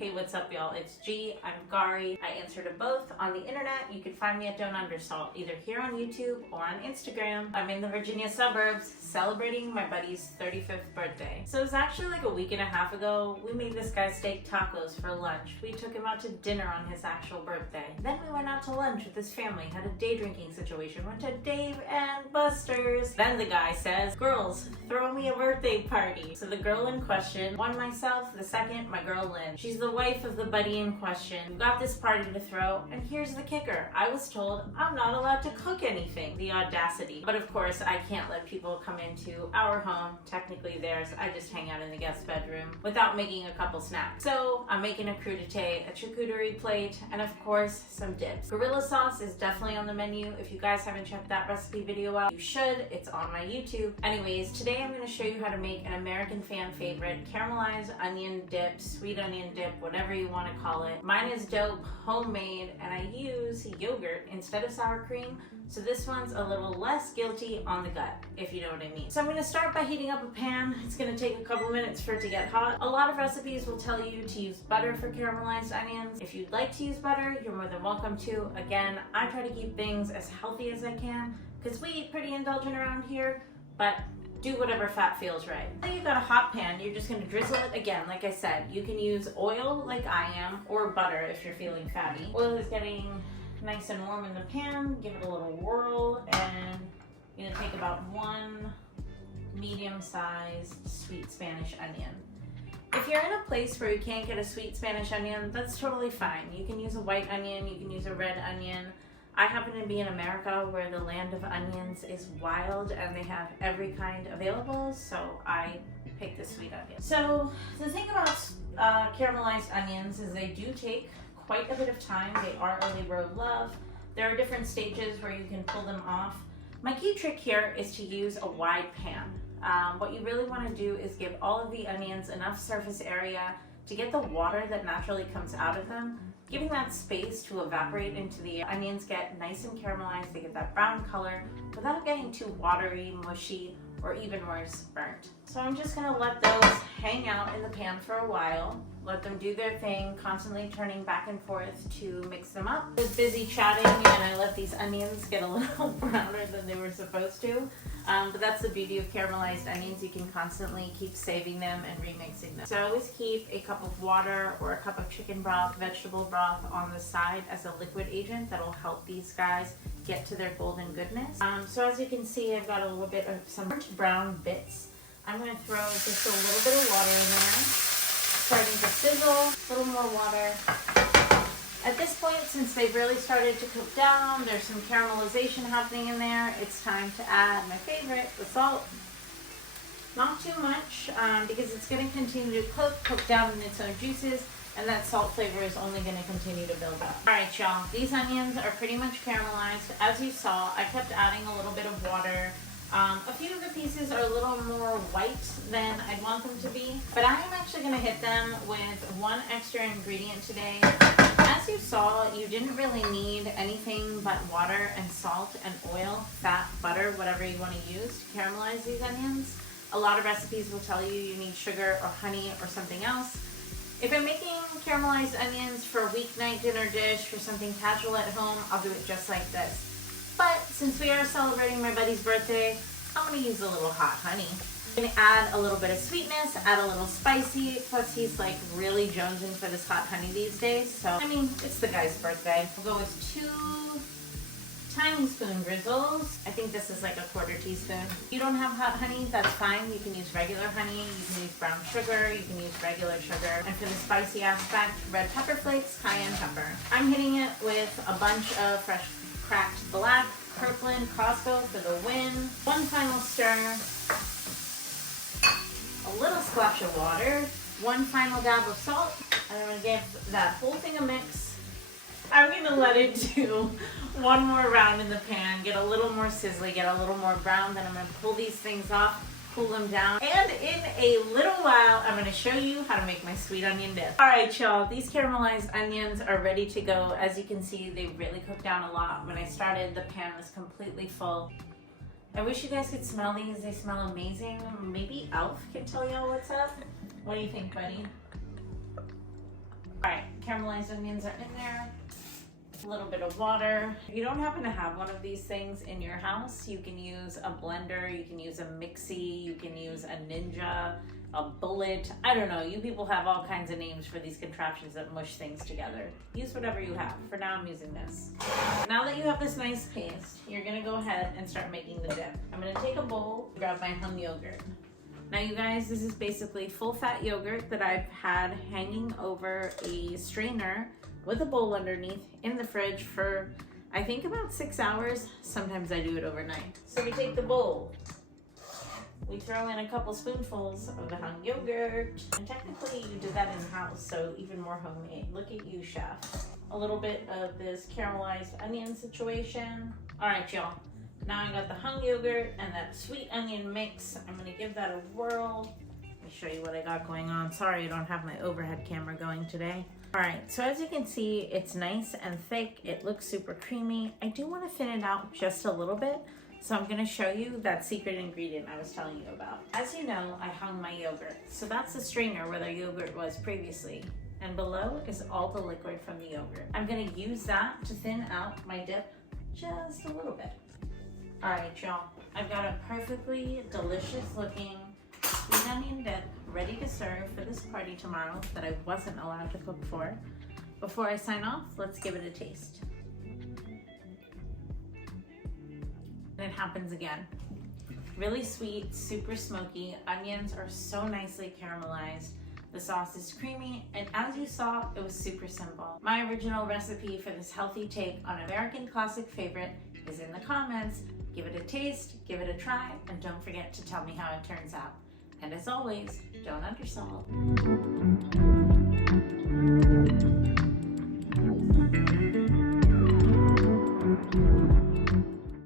Hey, what's up, y'all? It's G. I'm Gari. I answer to both on the internet. You can find me at Don't Undersalt, either here on YouTube or on Instagram. I'm in the Virginia suburbs celebrating my buddy's 35th birthday. So it was actually like a week and a half ago. We made this guy steak tacos for lunch. We took him out to dinner on his actual birthday. Then we went out to lunch with his family, had a day drinking situation, went to Dave and Buster's. Then the guy says, "Girls, throw me a birthday party." So the girl in question, one myself, the second, my girl Lynn. She's the wife of the buddy in question. We got this party to throw, and here's the kicker. I was told I'm not allowed to cook anything. The audacity. But of course, I can't let people come into our home, technically theirs. I just hang out in the guest bedroom without making a couple snacks. So I'm making a crudité, a charcuterie plate, and of course, some dips. Gorilla sauce is definitely on the menu. If you guys haven't checked that recipe video out, you should. It's on my YouTube. Anyways, today I'm going to show you how to make an American fan favorite caramelized onion dip, sweet onion dip, whatever you want to call it. Mine is dope, homemade, and I use yogurt instead of sour cream, so this one's a little less guilty on the gut, if you know what I mean. So I'm going to start by heating up a pan. It's going to take a couple minutes for it to get hot. A lot of recipes will tell you to use butter for caramelized onions. If you'd like to use butter, you're more than welcome to. Again, I try to keep things as healthy as I can, because we eat pretty indulgent around here, but do whatever fat feels right. Now you've got a hot pan, you're just gonna drizzle it. Again, like I said, you can use oil like I am, or butter if you're feeling fatty. Oil is getting nice and warm in the pan. Give it a little whirl, and you're gonna take about one medium-sized sweet Spanish onion. If you're in a place where you can't get a sweet Spanish onion, that's totally fine. You can use a white onion, you can use a red onion. I happen to be in America where the land of onions is wild and they have every kind available, so I picked the sweet onion. So the thing about caramelized onions is they do take quite a bit of time. They are early road love. There are different stages where you can pull them off. My key trick here is to use a wide pan. What you really want to do is give all of the onions enough surface area to get the water that naturally comes out of them, giving that space to evaporate into the onions, get nice and caramelized, they get that brown color without getting too watery, mushy, or even worse, burnt. So I'm just gonna let those hang out in the pan for a while, let them do their thing, constantly turning back and forth to mix them up. I was busy chatting and I let these onions get a little browner than they were supposed to. But that's the beauty of caramelized onions. You can constantly keep saving them and remixing them. So I always keep a cup of water or a cup of chicken broth, vegetable broth on the side as a liquid agent that'll help these guys get to their golden goodness. So as you can see, I've got a little bit of some burnt brown bits. I'm going to throw just a little bit of water in there, starting to sizzle, a little more water. At this point, since they've really started to cook down, there's some caramelization happening in there, it's time to add my favorite, the salt. Not too much, because it's going to continue to cook down in its own juices, and that salt flavor is only going to continue to build up. Alright y'all, these onions are pretty much caramelized. As you saw, I kept adding a little bit of water. A few of the pieces are a little more white than I'd want them to be, but I am actually going to hit them with one extra ingredient today. As you saw, you didn't really need anything but water and salt and oil, fat, butter, whatever you want to use to caramelize these onions. A lot of recipes will tell you you need sugar or honey or something else. If I'm making caramelized onions for a weeknight dinner dish, for something casual at home, I'll do it just like this. But since we are celebrating my buddy's birthday, I'm going to use a little hot honey. I'm going to add a little bit of sweetness, add a little spicy, plus he's like really jonesing for this hot honey these days. So, I mean, it's the guy's birthday. We'll go with 2 tiny spoon drizzles. I think this is like a 1/4 teaspoon. If you don't have hot honey, that's fine. You can use regular honey, you can use brown sugar, you can use regular sugar. And for the spicy aspect, red pepper flakes, cayenne pepper. I'm hitting it with a bunch of fresh cracked black, Kirkland, Costco for the win. One final stir, a little splash of water, one final dab of salt, and I'm going to give that whole thing a mix. I'm going to let it do one more round in the pan, get a little more sizzly, get a little more brown, then I'm going to pull these things off, cool them down, and in a little while I'm going to show you how to make my sweet onion dip. Alright y'all, these caramelized onions are ready to go. As you can see, they really cooked down a lot. When I started, the pan was completely full. I wish you guys could smell these. They smell amazing. Maybe Elf can tell y'all what's up. What do you think, buddy? caramelized onions are in there. A little bit of water. If you don't happen to have one of these things in your house, you can use a blender, you can use a mixie, you can use a Ninja, a bullet. I don't know, you people have all kinds of names for these contraptions that mush things together. Use whatever you have. For now, I'm using this. Now that you have this nice paste, you're gonna go ahead and start making the dip. I'm gonna take a bowl, grab my hung yogurt. Now you guys, this is basically full fat yogurt that I've had hanging over a strainer with a bowl underneath in the fridge for I think about 6 hours. Sometimes I do it overnight. So we take the bowl, we throw in a couple spoonfuls of the hung yogurt, and technically you did that in the house, so even more homemade. Look at you, chef. A little bit of this caramelized onion situation. All right, y'all. Now I got the hung yogurt and that sweet onion mix. I'm gonna give that a whirl. Let me show you what I got going on. Sorry I don't have my overhead camera going today. All right, so as you can see, it's nice and thick. It looks super creamy. I do want to thin it out just a little bit, so I'm gonna show you that secret ingredient I was telling you about. As you know, I hung my yogurt. So that's the strainer where the yogurt was previously. And below is all the liquid from the yogurt. I'm gonna use that to thin out my dip just a little bit. All right, y'all, I've got a perfectly delicious looking sweet onion dip ready to serve for this party tomorrow that I wasn't allowed to cook for. Before I sign off, let's give it a taste. And it happens again. Really sweet, super smoky. Onions are so nicely caramelized. The sauce is creamy, and as you saw, it was super simple. My original recipe for this healthy take on American classic favorite is in the comments. Give it a taste, give it a try, and don't forget to tell me how it turns out. And as always, don't undersell.